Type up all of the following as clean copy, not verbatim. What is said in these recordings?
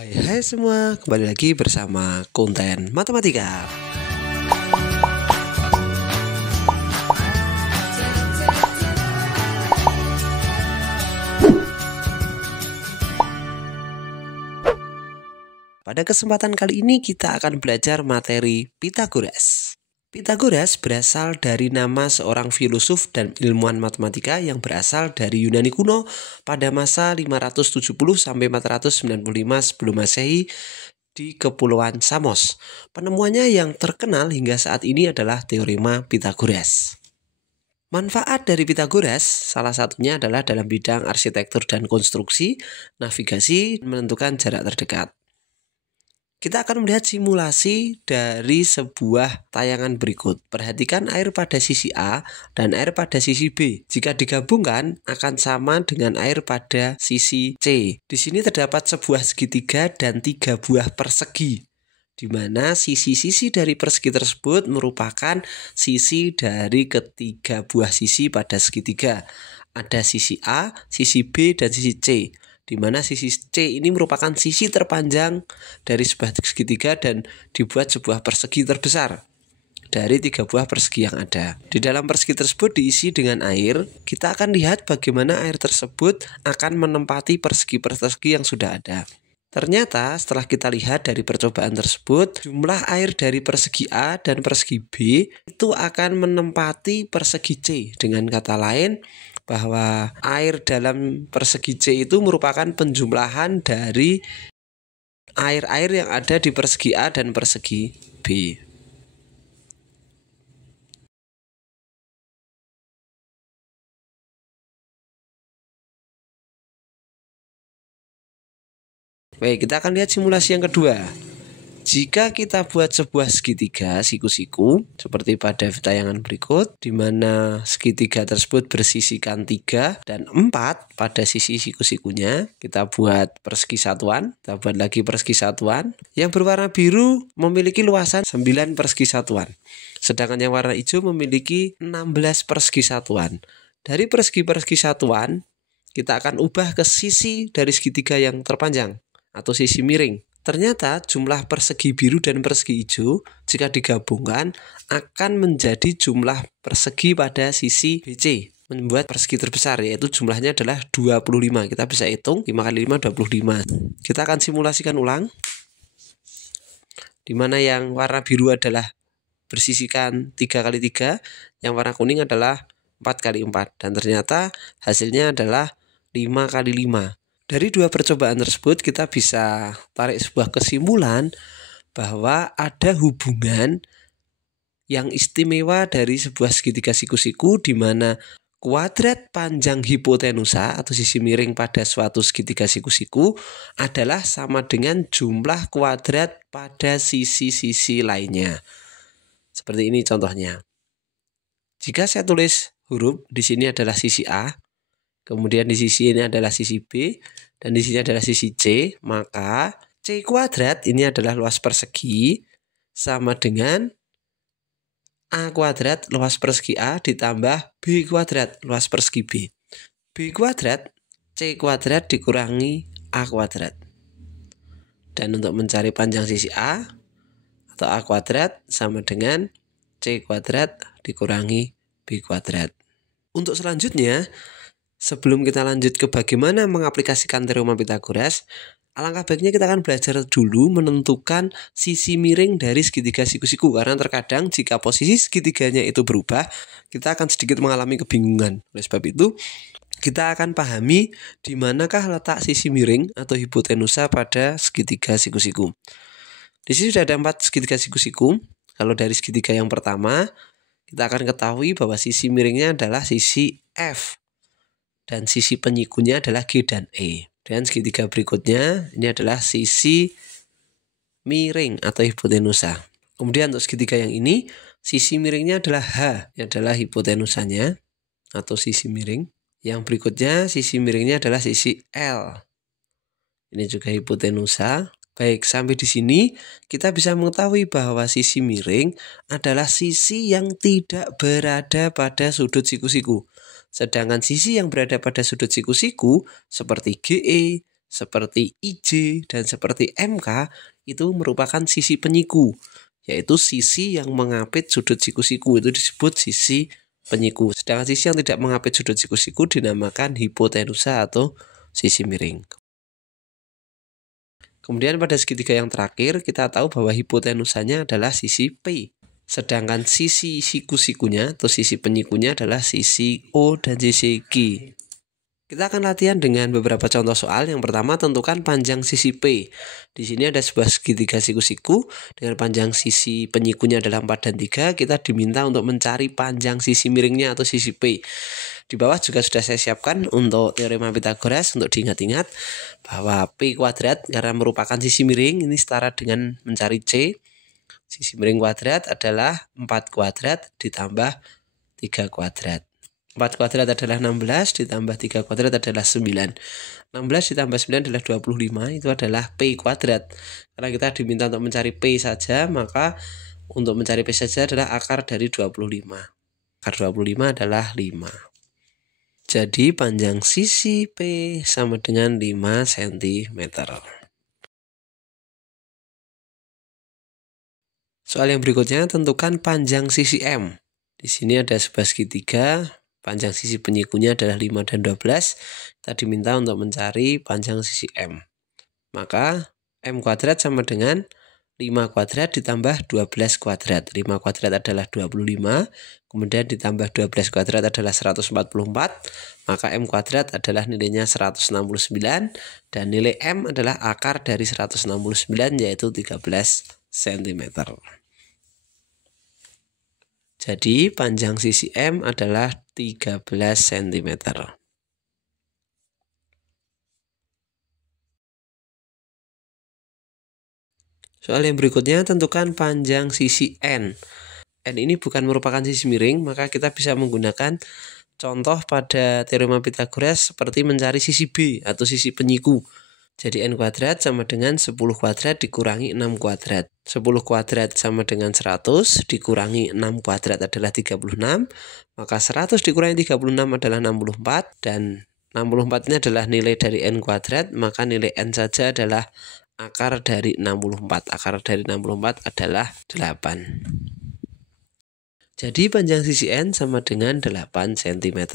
Hai semua, kembali lagi bersama konten matematika. Pada kesempatan kali ini kita akan belajar materi Pythagoras. Pythagoras berasal dari nama seorang filosof dan ilmuwan matematika yang berasal dari Yunani kuno pada masa 570 sampai 495 sebelum Masehi di Kepulauan Samos. Penemuannya yang terkenal hingga saat ini adalah teorema Pythagoras. Manfaat dari Pythagoras salah satunya adalah dalam bidang arsitektur dan konstruksi, navigasi, menentukan jarak terdekat. Kita akan melihat simulasi dari sebuah tayangan berikut. Perhatikan air pada sisi A dan air pada sisi B. Jika digabungkan akan sama dengan air pada sisi C. Di sini terdapat sebuah segitiga dan 3 buah persegi, di mana sisi-sisi dari persegi tersebut merupakan sisi dari ketiga buah sisi pada segitiga. Ada sisi A, sisi B, dan sisi C, di mana sisi C ini merupakan sisi terpanjang dari sebuah segitiga dan dibuat sebuah persegi terbesar dari 3 buah persegi yang ada. Di dalam persegi tersebut diisi dengan air. Kita akan lihat bagaimana air tersebut akan menempati persegi-persegi yang sudah ada. Ternyata setelah kita lihat dari percobaan tersebut, jumlah air dari persegi A dan persegi B itu akan menempati persegi C. Dengan kata lain, bahwa air dalam persegi C itu merupakan penjumlahan dari air-air yang ada di persegi A dan persegi B. Baik, kita akan lihat simulasi yang kedua. Jika kita buat sebuah segitiga siku-siku seperti pada tayangan berikut, di mana segitiga tersebut bersisikan 3 dan 4 pada sisi siku-sikunya, kita buat persegi satuan, kita buat lagi persegi satuan. Yang berwarna biru memiliki luasan 9 persegi satuan, sedangkan yang warna hijau memiliki 16 persegi satuan. Dari persegi-persegi satuan, kita akan ubah ke sisi dari segitiga yang terpanjang atau sisi miring. Ternyata jumlah persegi biru dan persegi hijau jika digabungkan akan menjadi jumlah persegi pada sisi BC, membuat persegi terbesar, yaitu jumlahnya adalah 25. Kita bisa hitung 5 kali 5 25. Kita akan simulasikan ulang, di mana yang warna biru adalah bersisikan 3 kali 3, yang warna kuning adalah 4 kali 4, dan ternyata hasilnya adalah 5 kali 5. Dari 2 percobaan tersebut kita bisa tarik sebuah kesimpulan bahwa ada hubungan yang istimewa dari sebuah segitiga siku-siku, di mana kuadrat panjang hipotenusa atau sisi miring pada suatu segitiga siku-siku adalah sama dengan jumlah kuadrat pada sisi-sisi lainnya. Seperti ini contohnya. Jika saya tulis huruf di sini adalah sisi A, kemudian di sisi ini adalah sisi B, dan di sini adalah sisi C, maka C kuadrat ini adalah luas persegi sama dengan A kuadrat luas persegi A ditambah B kuadrat luas persegi B. B kuadrat C kuadrat dikurangi A kuadrat. Dan untuk mencari panjang sisi A atau A kuadrat sama dengan C kuadrat dikurangi B kuadrat. Untuk selanjutnya, sebelum kita lanjut ke bagaimana mengaplikasikan teorema Pythagoras, alangkah baiknya kita akan belajar dulu menentukan sisi miring dari segitiga siku-siku, karena terkadang jika posisi segitiganya itu berubah, kita akan sedikit mengalami kebingungan. Oleh sebab itu, kita akan pahami di manakah letak sisi miring atau hipotenusa pada segitiga siku-siku. Di sini sudah ada 4 segitiga siku-siku. Kalau dari segitiga yang pertama, kita akan ketahui bahwa sisi miringnya adalah sisi F, dan sisi penyikunya adalah G dan E. Dan segitiga berikutnya ini adalah sisi miring atau hipotenusa. Kemudian untuk segitiga yang ini, sisi miringnya adalah H, yang adalah hipotenusanya atau sisi miring. Yang berikutnya sisi miringnya adalah sisi L. Ini juga hipotenusa. Baik, sampai di sini kita bisa mengetahui bahwa sisi miring adalah sisi yang tidak berada pada sudut siku-siku. Sedangkan sisi yang berada pada sudut siku-siku seperti GE, seperti IJ dan seperti MK itu merupakan sisi penyiku, yaitu sisi yang mengapit sudut siku-siku itu disebut sisi penyiku. Sedangkan sisi yang tidak mengapit sudut siku-siku dinamakan hipotenusa atau sisi miring. Kemudian pada segitiga yang terakhir kita tahu bahwa hipotenusanya adalah sisi P. Sedangkan sisi siku-sikunya atau sisi penyikunya adalah sisi O dan sisi G. Kita akan latihan dengan beberapa contoh soal. Yang pertama, tentukan panjang sisi P. Di sini ada sebuah segitiga siku-siku dengan panjang sisi penyikunya adalah 4 dan 3. Kita diminta untuk mencari panjang sisi miringnya atau sisi P. Di bawah juga sudah saya siapkan untuk teorema Pythagoras untuk diingat-ingat bahwa P kuadrat karena merupakan sisi miring ini setara dengan mencari C. Sisi miring kuadrat adalah 4 kuadrat ditambah 3 kuadrat. 4 kuadrat adalah 16 ditambah 3 kuadrat adalah 9. 16 ditambah 9 adalah 25, itu adalah P kuadrat. Karena kita diminta untuk mencari P saja, maka untuk mencari P saja adalah akar dari 25. Akar 25 adalah 5. Jadi panjang sisi P sama dengan 5 cm. Soal yang berikutnya, tentukan panjang sisi M. Di sini ada sebuah segitiga. Panjang sisi penyikunya adalah 5 dan 12. Kita diminta untuk mencari panjang sisi M. Maka M kuadrat sama dengan 5 kuadrat ditambah 12 kuadrat. 5 kuadrat adalah 25. Kemudian ditambah 12 kuadrat adalah 144. Maka M kuadrat adalah nilainya 169. Dan nilai M adalah akar dari 169 yaitu 13 cm. Jadi panjang sisi M adalah 13 cm. Soal yang berikutnya, tentukan panjang sisi N. N ini bukan merupakan sisi miring, maka kita bisa menggunakan contoh pada teorema Pythagoras seperti mencari sisi B atau sisi penyiku. Jadi N kuadrat sama dengan 10 kuadrat dikurangi 6 kuadrat. 10 kuadrat sama dengan 100 dikurangi 6 kuadrat adalah 36. Maka 100 dikurangi 36 adalah 64. Dan 64 ini adalah nilai dari N kuadrat. Maka nilai N saja adalah akar dari 64. Akar dari 64 adalah 8. Jadi panjang sisi N sama dengan 8 cm.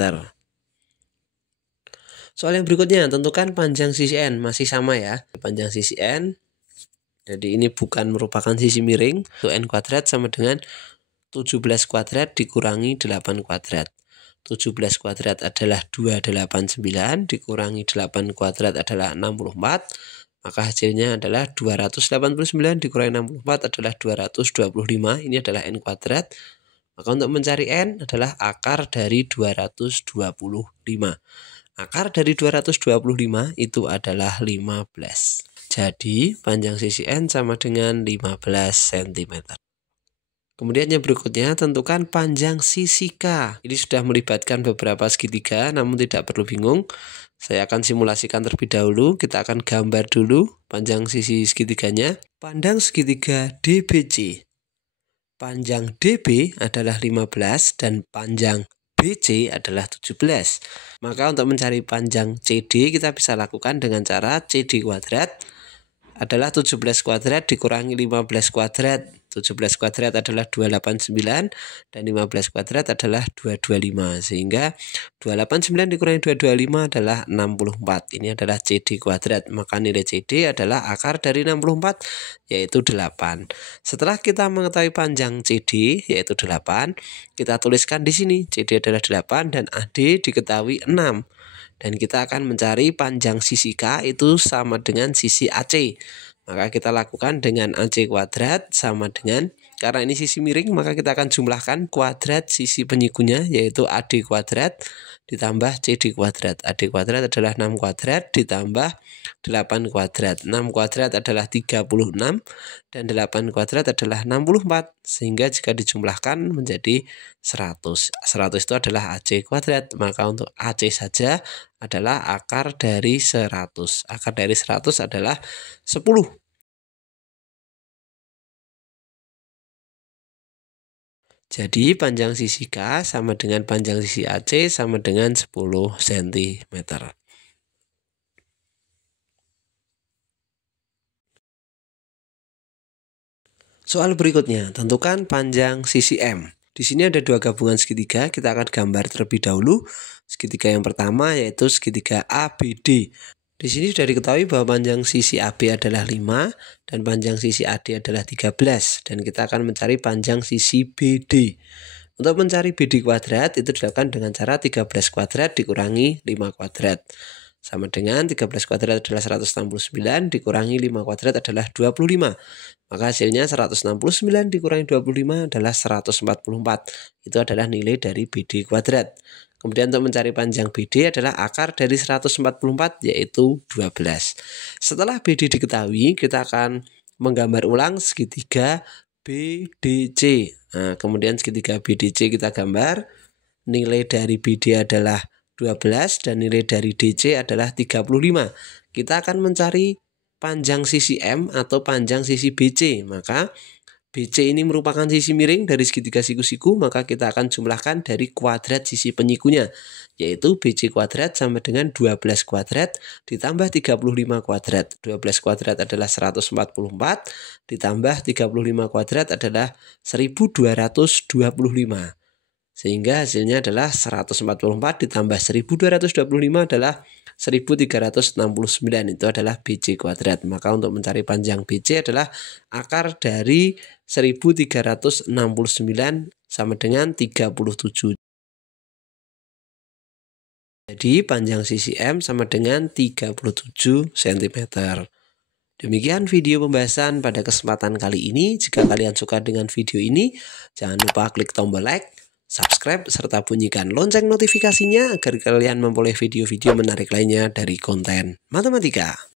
Soal yang berikutnya, tentukan panjang sisi N. Masih sama ya, panjang sisi N. Jadi ini bukan merupakan sisi miring. N kuadrat sama dengan 17 kuadrat dikurangi 8 kuadrat. 17 kuadrat adalah 289 dikurangi 8 kuadrat adalah 64. Maka hasilnya adalah 289 dikurangi 64 adalah 225. Ini adalah N kuadrat. Maka untuk mencari N adalah akar dari 225. Akar dari 225 itu adalah 15. Jadi panjang sisi N sama dengan 15 cm. Kemudian yang berikutnya, tentukan panjang sisi K. Ini sudah melibatkan beberapa segitiga, namun tidak perlu bingung. Saya akan simulasikan terlebih dahulu. Kita akan gambar dulu panjang sisi segitiganya. Pandang segitiga DBC. Panjang DB adalah 15 dan panjang BC adalah 17. Maka untuk mencari panjang CD kita bisa lakukan dengan cara CD kuadrat adalah 17 kuadrat dikurangi 15 kuadrat. 17 kuadrat adalah 289 dan 15 kuadrat adalah 225. Sehingga 289 dikurangi 225 adalah 64. Ini adalah CD kuadrat. Maka nilai CD adalah akar dari 64 yaitu 8. Setelah kita mengetahui panjang CD yaitu 8, kita tuliskan di sini CD adalah 8 dan AD diketahui 6. Dan kita akan mencari panjang sisi K itu sama dengan sisi AC. Maka kita lakukan dengan AC kuadrat sama dengan, karena ini sisi miring, maka kita akan jumlahkan kuadrat sisi penyikunya yaitu AD kuadrat ditambah CD kuadrat. AD kuadrat adalah 6 kuadrat ditambah 8 kuadrat. 6 kuadrat adalah 36 dan 8 kuadrat adalah 64. Sehingga jika dijumlahkan menjadi 100. 100 itu adalah AC kuadrat. Maka untuk AC saja adalah akar dari 100. Akar dari 100 adalah 10. Jadi panjang sisi K sama dengan panjang sisi AC sama dengan 10 cm. Soal berikutnya, tentukan panjang sisi M. Di sini ada dua gabungan segitiga, kita akan gambar terlebih dahulu. Segitiga yang pertama yaitu segitiga ABD. Di sini sudah diketahui bahwa panjang sisi AB adalah 5 dan panjang sisi AD adalah 13, dan kita akan mencari panjang sisi BD. Untuk mencari BD kuadrat itu dilakukan dengan cara 13 kuadrat dikurangi 5 kuadrat. Sama dengan 13 kuadrat adalah 169 dikurangi 5 kuadrat adalah 25. Maka hasilnya 169 dikurangi 25 adalah 144. Itu adalah nilai dari BD kuadrat. Kemudian untuk mencari panjang BD adalah akar dari 144 yaitu 12. Setelah BD diketahui, kita akan menggambar ulang segitiga BDC. Nah, kemudian segitiga BDC kita gambar. Nilai dari BD adalah 12 dan nilai dari DC adalah 35. Kita akan mencari panjang sisi M atau panjang sisi BC. Maka BC ini merupakan sisi miring dari segitiga siku-siku, maka kita akan jumlahkan dari kuadrat sisi penyikunya, yaitu BC kuadrat sama dengan 12 kuadrat ditambah 35 kuadrat. 12 kuadrat adalah 144 ditambah 35 kuadrat adalah 1225. Sehingga hasilnya adalah 144 ditambah 1225 adalah 1369. Itu adalah BC kuadrat. Maka untuk mencari panjang BC adalah akar dari 1369 sama dengan 37. Jadi panjang sisi M sama dengan 37 cm. Demikian video pembahasan pada kesempatan kali ini. Jika kalian suka dengan video ini, jangan lupa klik tombol like, subscribe, serta bunyikan lonceng notifikasinya agar kalian memperoleh video-video menarik lainnya dari konten matematika.